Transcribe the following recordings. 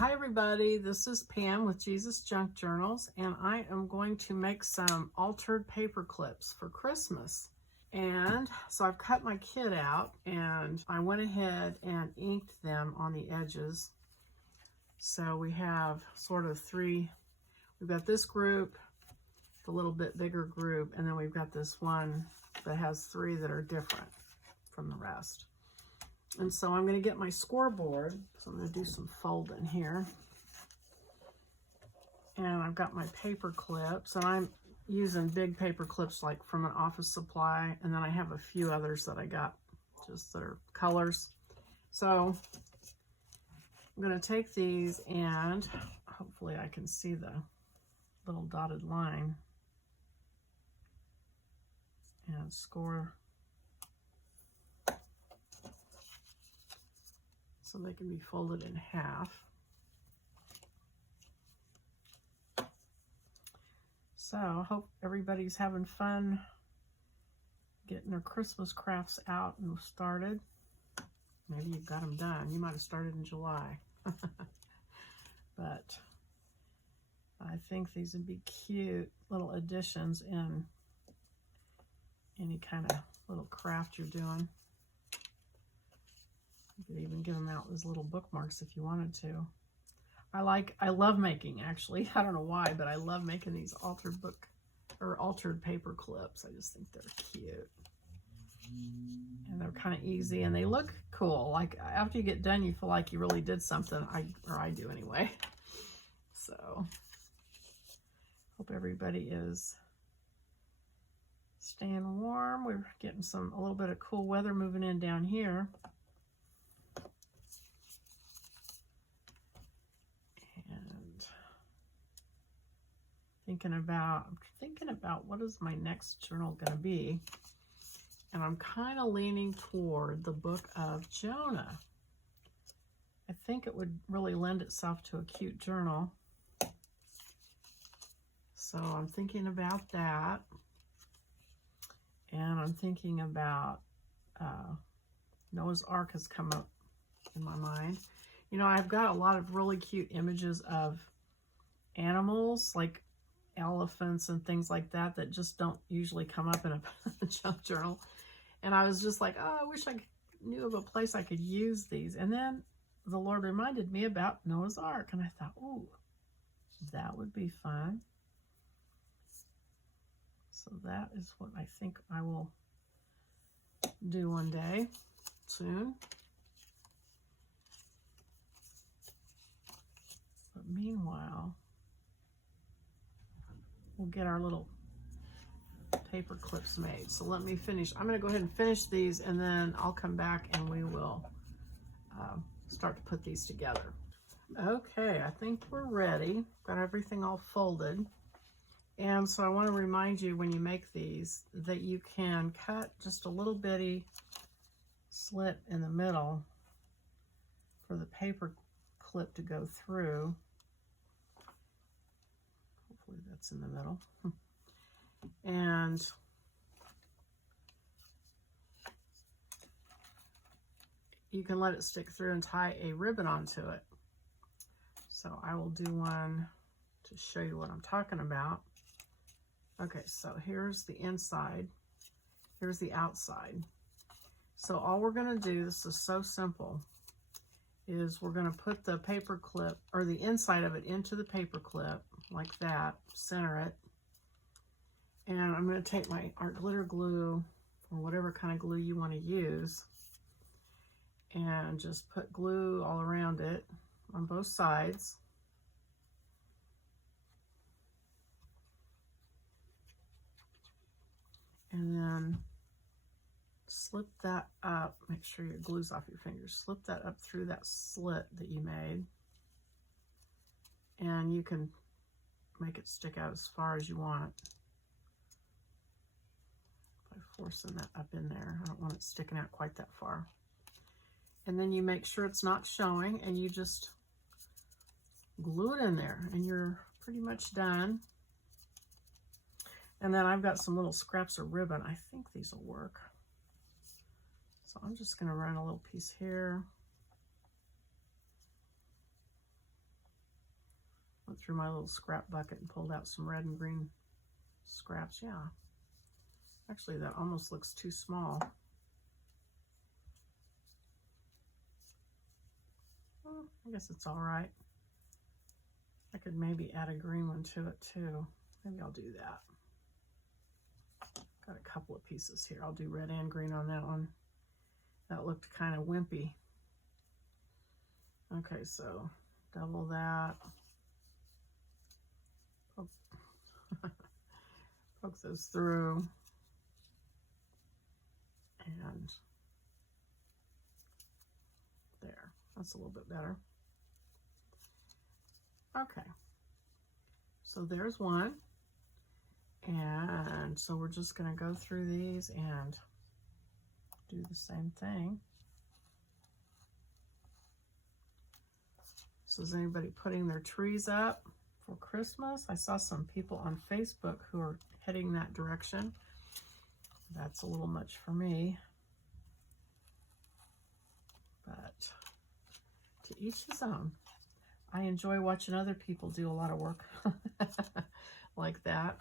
Hi everybody, this is Pam with Jesusjunkjournals, and I am going to make some altered paper clips for Christmas. And so I've cut my kit out and I went ahead and inked them on the edges. So we have sort of three. We've got this group, the little bit bigger group, and then we've got this one that has three that are different from the rest. And so I'm going to get my scoreboard. So I'm going to do some folding here. And I've got my paper clips, and I'm using big paper clips like from an office supply. And then I have a few others that I got just that are colors. So I'm going to take these, and hopefully I can see the little dotted line and score so they can be folded in half. So I hope everybody's having fun getting their Christmas crafts out and started. Maybe you've got them done. You might have started in July. But I think these would be cute little additions in any kind of little craft you're doing. You could even give them out as little bookmarks if you wanted to. I love making, actually. I don't know why, but I love making these altered paper clips. I just think they're cute. And they're kind of easy, and they look cool. Like after you get done, you feel like you really did something. I do anyway. So hope everybody is staying warm. We're getting a little bit of cool weather moving in down here. I'm thinking about what is my next journal going to be, and I'm kind of leaning toward the book of Jonah. I think it would really lend itself to a cute journal, so I'm thinking about that. And I'm thinking about Noah's Ark has come up in my mind. You know, I've got a lot of really cute images of animals, like elephants and things like that, that just don't usually come up in a junk journal. And I was just like, oh, I wish I knew of a place I could use these. And then the Lord reminded me about Noah's Ark, and I thought, oh, that would be fun. So that is what I think I will do one day soon. But meanwhile, we'll get our little paper clips made. So let me finish. I'm going to go ahead and finish these, and then I'll come back and we will start to put these together. Okay, I think we're ready. Got everything all folded. And so I want to remind you, when you make these, that you can cut just a little bitty slit in the middle for the paper clip to go through. Hopefully that's in the middle. And you can let it stick through and tie a ribbon onto it. So I will do one to show you what I'm talking about. Okay, so here's the inside, here's the outside. So all we're going to do, this is so simple, is we're going to put the paper clip, or the inside of it, into the paper clip like that, center it. And I'm going to take my art glitter glue, or whatever kind of glue you want to use, and just put glue all around it on both sides. And then slip that up, make sure your glue's off your fingers, slip that up through that slit that you made. And you can make it stick out as far as you want by forcing that up in there. I don't want it sticking out quite that far. And then you make sure it's not showing, and you just glue it in there, and you're pretty much done. And then I've got some little scraps of ribbon. I think these will work. So I'm just going to run a little piece here. Went through my little scrap bucket and pulled out some red and green scraps. Yeah. Actually, that almost looks too small. Well, I guess it's all right. I could maybe add a green one to it too. Maybe I'll do that. Got a couple of pieces here. I'll do red and green on that one. That looked kind of wimpy. Okay, so double that. Poke those through. And there. That's a little bit better. Okay. So there's one. And so we're just going to go through these and do the same thing. So is anybody putting their trees up for Christmas? I saw some people on Facebook who are heading that direction. That's a little much for me. But to each his own. I enjoy watching other people do a lot of work like that.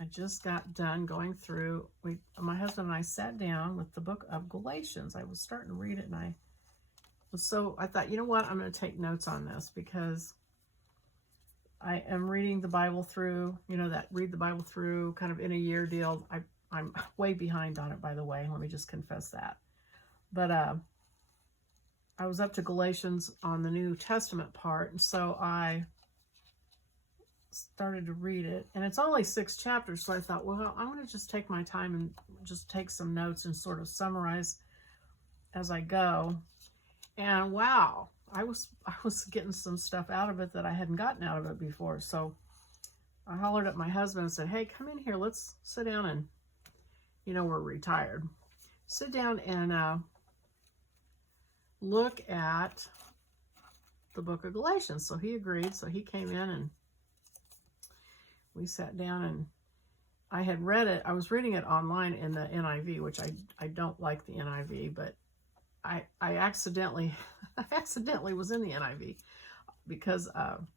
I just got done going through, my husband and I sat down with the book of Galatians. I was starting to read it and I thought, you know what, I'm going to take notes on this because I am reading the Bible through, you know, that read the Bible through kind of in a year deal. I'm way behind on it, by the way. Let me just confess that. But I was up to Galatians on the New Testament part, and so I started to read it, and it's only 6 chapters, so I thought, well, I'm going to just take my time and just take some notes and sort of summarize as I go. And wow, I was getting some stuff out of it that I hadn't gotten out of it before. So I hollered at my husband and said, hey, come in here, let's sit down and, you know, we're retired. Sit down and look at the book of Galatians. So he agreed, so he came in and we sat down, and I had read it. I was reading it online in the NIV, which I don't like the NIV, but I accidentally was in the NIV because I'm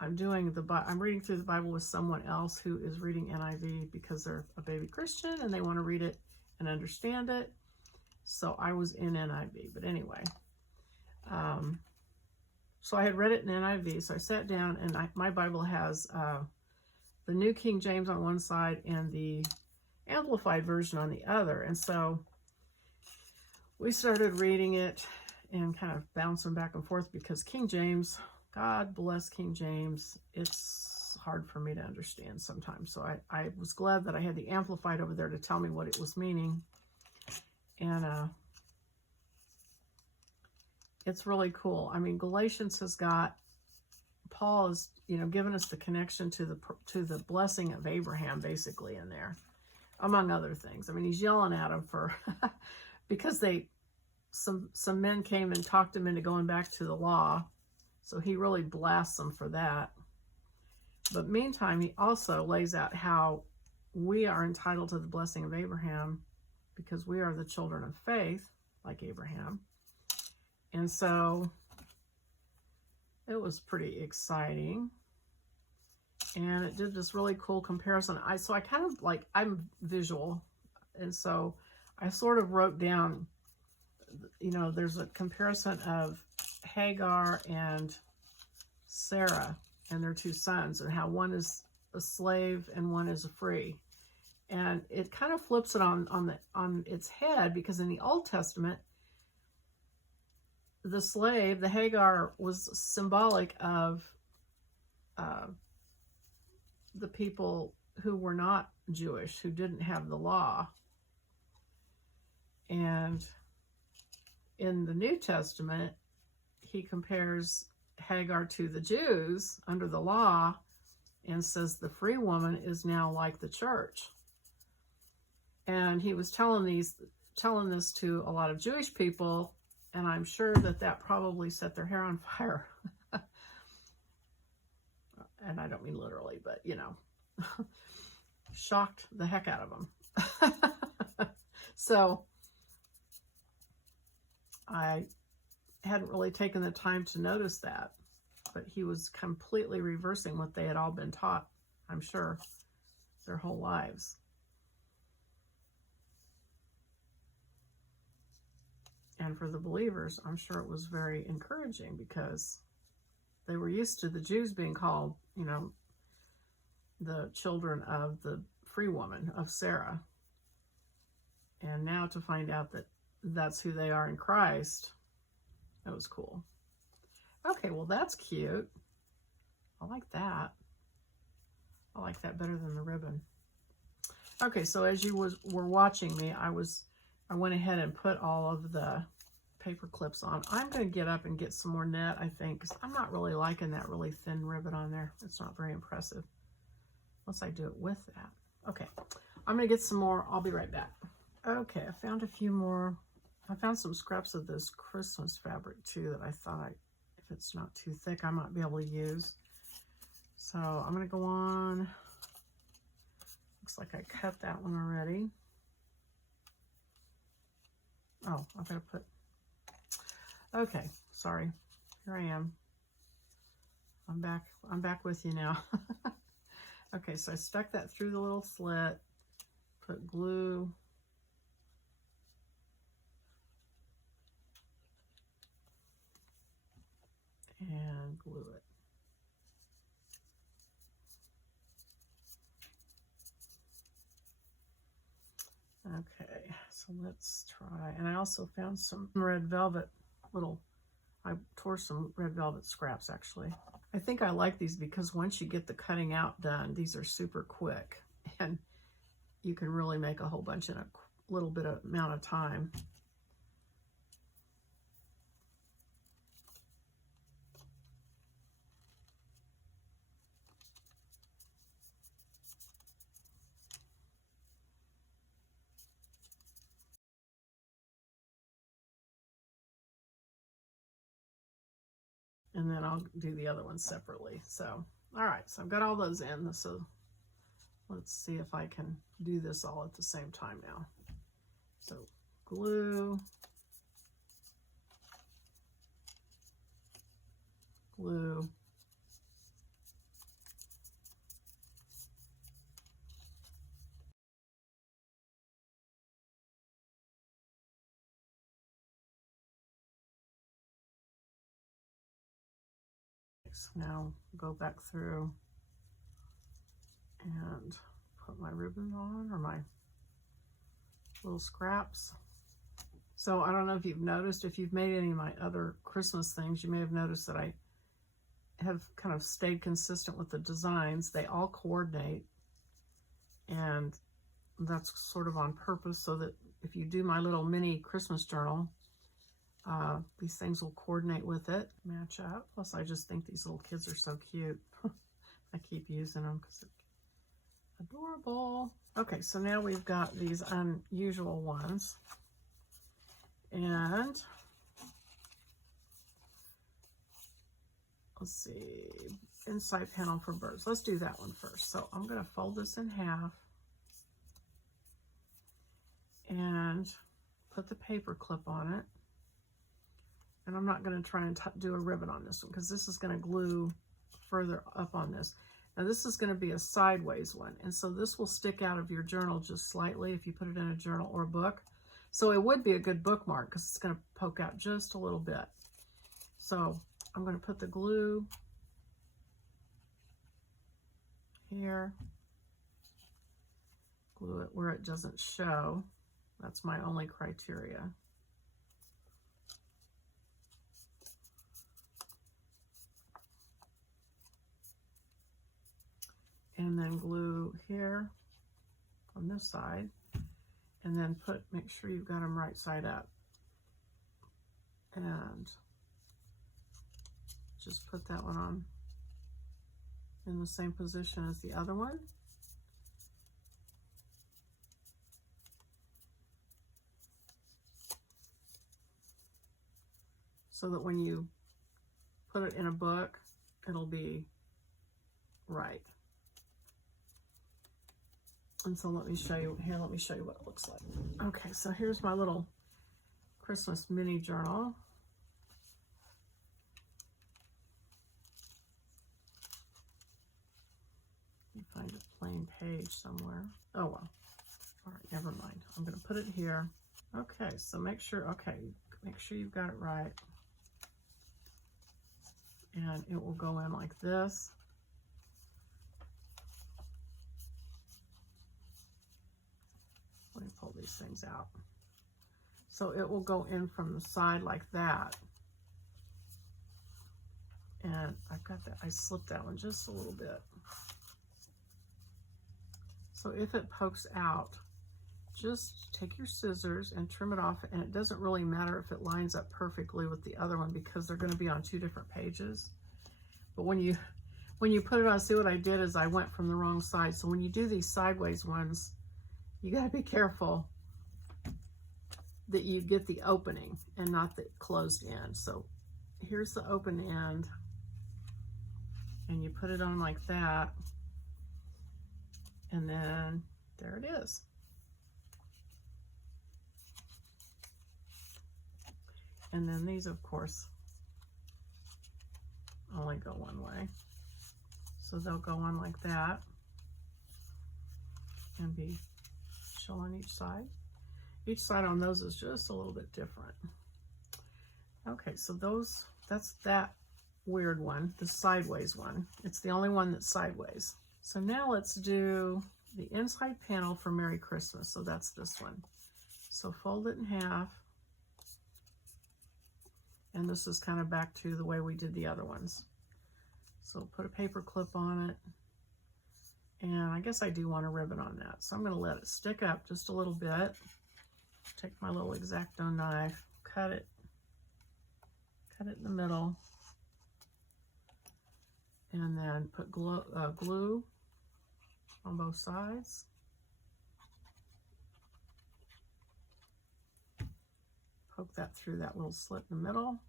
reading through the Bible with someone else who is reading NIV because they're a baby Christian and they want to read it and understand it. So I was in NIV, but anyway. So I had read it in NIV, so I sat down, and my Bible has the New King James on one side and the Amplified Version on the other. And so we started reading it and kind of bouncing back and forth because King James, God bless King James, it's hard for me to understand sometimes. So I was glad that I had the Amplified over there to tell me what it was meaning. And it's really cool. I mean, Galatians has got, Paul is, you know, giving us the connection to the blessing of Abraham basically in there, among other things. I mean, he's yelling at him for, because some men came and talked him into going back to the law. So he really blasts them for that. But meantime, he also lays out how we are entitled to the blessing of Abraham because we are the children of faith, like Abraham. And so it was pretty exciting. And it did this really cool comparison. So I kind of like, I'm visual. And so I sort of wrote down, you know, there's a comparison of Hagar and Sarah and their 2 sons, and how one is a slave and one is a free. And it kind of flips it on its head, because in the Old Testament, the slave, the Hagar, was symbolic of the people who were not Jewish, who didn't have the law. And in the New Testament, he compares Hagar to the Jews under the law and says the free woman is now like the church. And he was telling this to a lot of Jewish people, and I'm sure that probably set their hair on fire. And I don't mean literally, but you know, shocked the heck out of them. So I hadn't really taken the time to notice that, but he was completely reversing what they had all been taught, I'm sure, their whole lives. And for the believers, I'm sure it was very encouraging, because they were used to the Jews being called, you know, the children of the free woman, of Sarah. And now to find out that that's who they are in Christ, that was cool. Okay, well, that's cute. I like that. I like that better than the ribbon. Okay, so as you were watching me, I went ahead and put all of the paper clips on. I'm going to get up and get some more net, I think, because I'm not really liking that really thin ribbon on there. It's not very impressive, unless I do it with that. Okay, I'm going to get some more. I'll be right back. Okay, I found a few more. I found some scraps of this Christmas fabric, too, that I thought, if it's not too thick, I might be able to use. So I'm going to go on. Looks like I cut that one already. Oh, I've got to put... Okay, sorry. Here I am. I'm back with you now. Okay, so I stuck that through the little slit, put glue. And glue it. Okay, so let's try. And I also found some red velvet I tore some red velvet scraps, actually. I think I like these because once you get the cutting out done, these are super quick. And you can really make a whole bunch in a little bit of amount of time. And then I'll do the other one separately. So, all right, so I've got all those in. So let's see if I can do this all at the same time now. So glue, glue, now go back through and put my ribbon on, or my little scraps. So I don't know if you've noticed, if you've made any of my other Christmas things, you may have noticed that I have kind of stayed consistent with the designs. They all coordinate, and that's sort of on purpose, so that if you do my little mini Christmas journal, these things will coordinate with it, match up. Plus, I just think these little kids are so cute. I keep using them because they're adorable. Okay, so now we've got these unusual ones. And let's see, inside panel for birds. Let's do that one first. So I'm going to fold this in half and put the paper clip on it. And I'm not going to try and do a ribbon on this one, because this is going to glue further up on this. Now this is going to be a sideways one, and so this will stick out of your journal just slightly if you put it in a journal or a book. So it would be a good bookmark because it's going to poke out just a little bit. So I'm going to put the glue here, glue it where it doesn't show. That's my only criteria. And then glue here on this side, and then make sure you've got them right side up, and just put that one on in the same position as the other one. So that when you put it in a book, it'll be right. And so let me show you here. Let me show you what it looks like. Okay, so here's my little Christmas mini journal. You find a plain page somewhere. Oh well. All right, never mind. I'm going to put it here. Okay, so make sure you've got it right. And it will go in like this. Let me pull these things out. So it will go in from the side like that. And I've got that, I slipped that one just a little bit. So if it pokes out, just take your scissors and trim it off, and it doesn't really matter if it lines up perfectly with the other one because they're going to be on 2 different pages. But when you put it on, see what I did is I went from the wrong side. So when you do these sideways ones, you got to be careful that you get the opening and not the closed end. So here's the open end, and you put it on like that, and then there it is. And then these, of course, only go one way. So they'll go on like that and be show on each side. Each side on those is just a little bit different. Okay, so that's that weird one, the sideways one. It's the only one that's sideways. So now let's do the inside panel for Merry Christmas. So that's this one. So fold it in half. And this is kind of back to the way we did the other ones. So put a paper clip on it. And I guess I do want a ribbon on that. So I'm going to let it stick up just a little bit. Take my little X-Acto knife, cut it in the middle. And then put glue on both sides. Poke that through that little slit in the middle.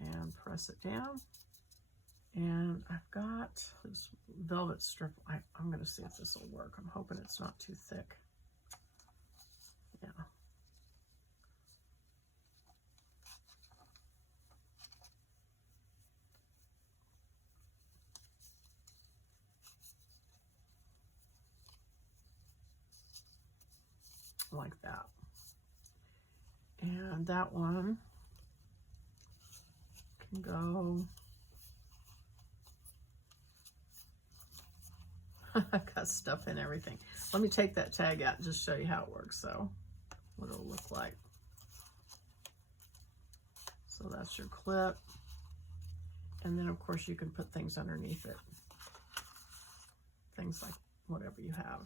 And press it down. And I've got this velvet strip. I'm going to see if this will work. I'm hoping it's not too thick. Yeah. Like that. And that one can go. I've got stuff in everything. Let me take that tag out and just show you how it works. So what it'll look like. So that's your clip. And then of course you can put things underneath it. Things like whatever you have.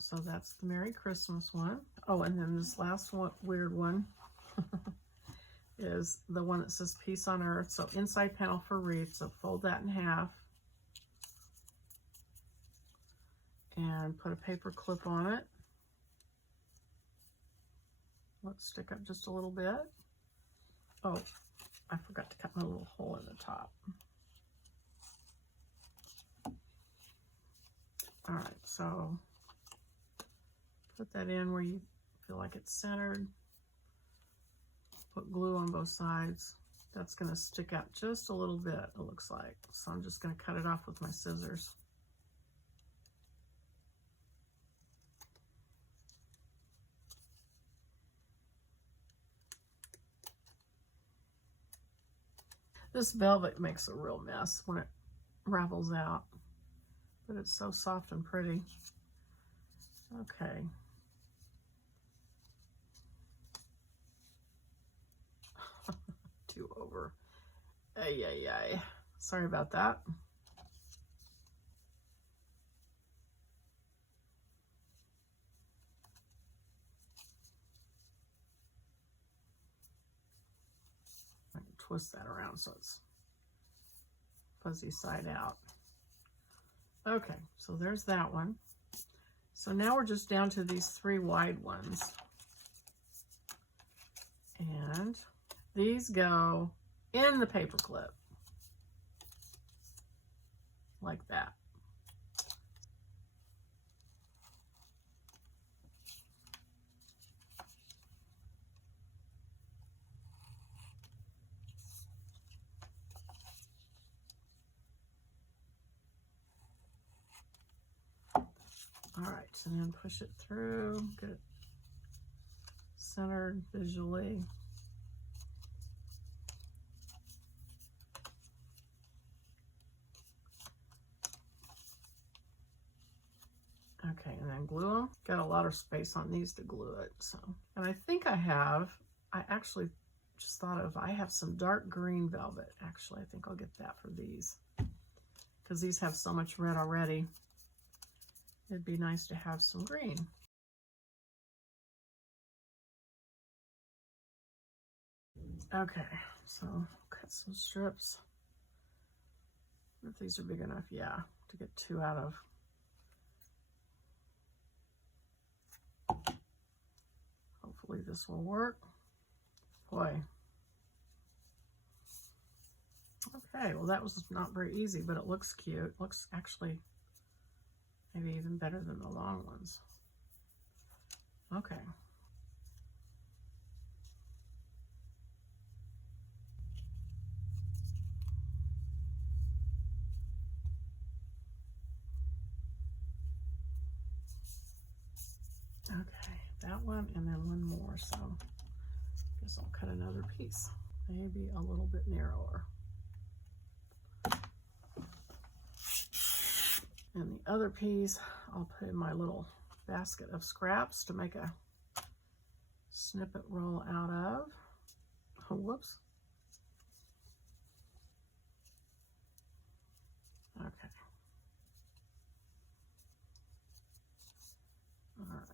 So that's the Merry Christmas one. Oh, and then this last one, weird one, is the one that says Peace on Earth. So inside panel for wreath. So fold that in half. And put a paper clip on it. Let's stick up just a little bit. Oh, I forgot to cut my little hole in the top. All right, so put that in where you feel like it's centered. Put glue on both sides. That's going to stick out just a little bit, it looks like. So I'm just going to cut it off with my scissors. This velvet makes a real mess when it ravels out, but it's so soft and pretty. Okay. Two over. Ay, ay, ay. Sorry about that. I can twist that around so it's fuzzy side out. Okay, so there's that one. So now we're just down to these 3 wide ones. And these go in the paper clip. like that. All right, and then push it through, get it centered visually. Okay, and then glue them. Got a lot of space on these to glue it, so. And I think I actually just thought of, I have some dark green velvet. Actually, I think I'll get that for these, because these have so much red already. It'd be nice to have some green. Okay, so cut some strips. If these are big enough, yeah, to get 2 out of. Hopefully this will work. Boy. Okay, well that was not very easy, but it looks cute. It looks actually maybe even better than the long ones. Okay. Okay, that one and then one more, so I guess I'll cut another piece. Maybe a little bit narrower. And the other piece I'll put in my little basket of scraps to make a snippet roll out of. Oh, whoops. Okay. All right.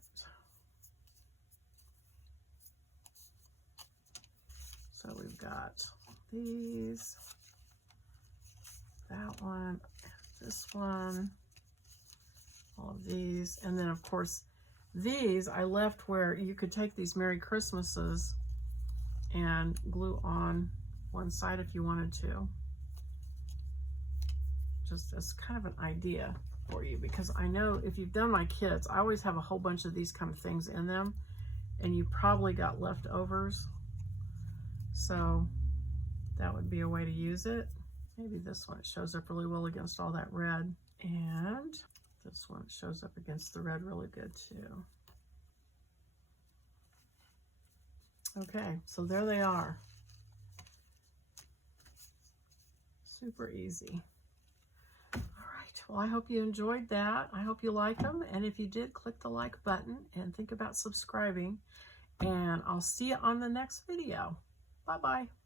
So we've got these, that one, this one, all of these, and then of course these I left where you could take these Merry Christmases and glue on one side if you wanted to. Just as kind of an idea for you, because I know if you've done my kits, I always have a whole bunch of these kind of things in them, and you probably got leftovers. So that would be a way to use it. Maybe this one, it shows up really well against all that red. And this one shows up against the red really good too. Okay, so there they are. Super easy. All right, well, I hope you enjoyed that. I hope you like them. And if you did, click the like button and think about subscribing. And I'll see you on the next video. Bye-bye.